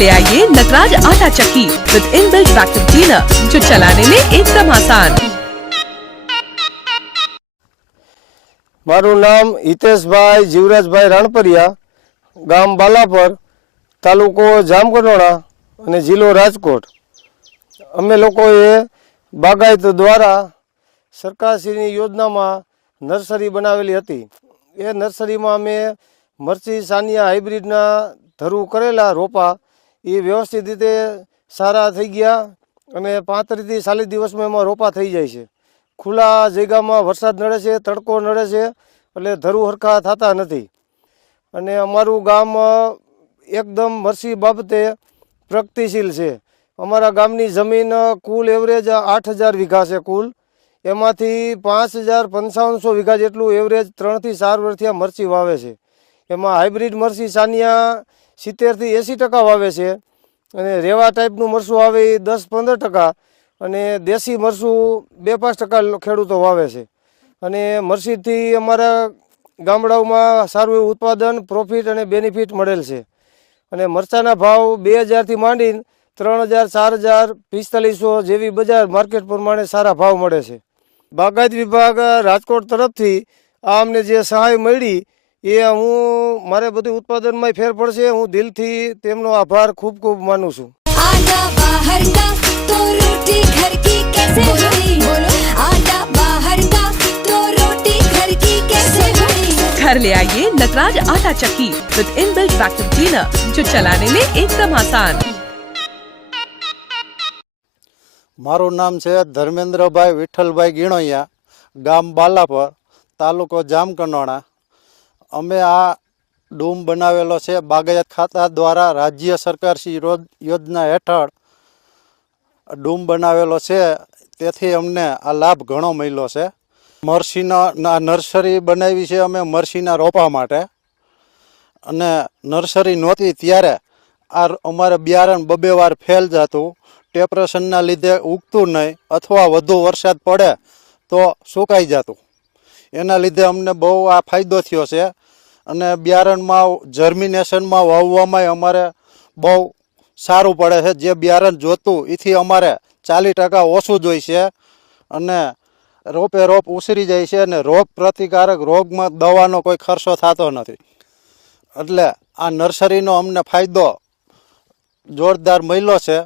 ले आइए नटराज आटा चक्की विद इनबिल्ट वैक्यूम क्लीनर जो चलाने में एकदम आसान। मारू नाम हितेशभाई जीवराजभाई राणपरिया, गाम बालापर, तालुको जामकंडोळा અને જિલ્લો રાજકોટ। અમે લોકોએ બાગાયત દ્વારા સરકારશ્રીની યોજનામાં નર્સરી બનાવેલી હતી। એ નર્સરીમાં અમે મરચી સાનિયા હાઇબ્રિડના ધરું કરેલા રોપા એ વ્યવસ્થિત રીતે સારા થઈ ગયા અને 35 થી 40 દિવસમાં એમાં રોપા થઈ જાય છે। ખુલ્લા જગ્યામાં વરસાદ નડે છે, તડકો નડે છે એટલે ધરું હરખા થતા નથી અને અમારું ગામ એકદમ મરચી બાબતે પ્રગતિશીલ છે। અમારા ગામની જમીન કુલ એવરેજ 8000 વીઘા છે કુલ, એમાંથી 5500 વીઘા જેટલું એવરેજ 3 થી 4 વર્ષથી મરચી વાવે છે। એમાં હાઇબ્રિડ મરચી સાનિયા 70 થી 80% વાવે છે અને રેવા ટાઈપનું મરચું આવે એ 10-15% અને દેશી મરચું 2-5% ખેડૂતો વાવે છે અને મરચીથી અમારા ગામડાઓમાં સારું એવું ઉત્પાદન, પ્રોફિટ અને બેનિફિટ મળેલ છે અને મરચાના ભાવ 2000 થી માંડીને 3000, 4000, 4500 જેવી બજાર માર્કેટ પ્રમાણે સારા ભાવ મળે છે। બાગાયત વિભાગ રાજકોટ તરફથી આ અમને જે સહાય મળી એ હું મારે બધું ઉત્પાદનમાં ફેર પડશે, હું દિલથી તેમનો આભાર ખૂબ ખૂબ માનું છું। आटा बाहर का तो रोटी घर की कैसे हुई? आटा बाहर का तो रोटी घर की कैसे हुई? घर ले आइए नटराज आटा चक्की विद इनबिल्ट वैक्यूम क्लीनर जो चलाने में एकदम आसान। मारू नाम है धर्मेन्द्रभाई विठ्ठलभाई गीणोया, गाम बालापर, तालुको जामकंडोळा। अमे आ डूम बनावेलो छे बागायत खाता द्वारा राज्य सरकार श्री योजना हेठळ डूम बनावेलो छे, तेथी अमने आ लाभ घणो मळ्यो छे। मरसीना नर्सरी बनावी छे अमे मरसीना रोपा माटे अने नर्सरी नहोती त्यारे आ अमारे बियारण 2-2 वार फेल जातुं। टेम्परेचरना लीधे उगतुं नहीं अथवा वधु वरसाद पड़े तो सुकाई जातुं। एना लीधे अमने बहु आ फायदो थयो छे અને બિયારણમાં જર્મિનેશનમાં વાવવામાં અમારે બહુ સારું પડે છે। જે બિયારણ જોતું એથી અમારે 40% ઓછું જોઈ છે અને રોપે રોપ ઉછરી જાય છે અને રોગ પ્રતિકારક રોગમાં દવાનો કોઈ ખર્ચો થતો નથી। એટલે આ નર્સરીનો અમને ફાયદો જોરદાર મળ્યો છે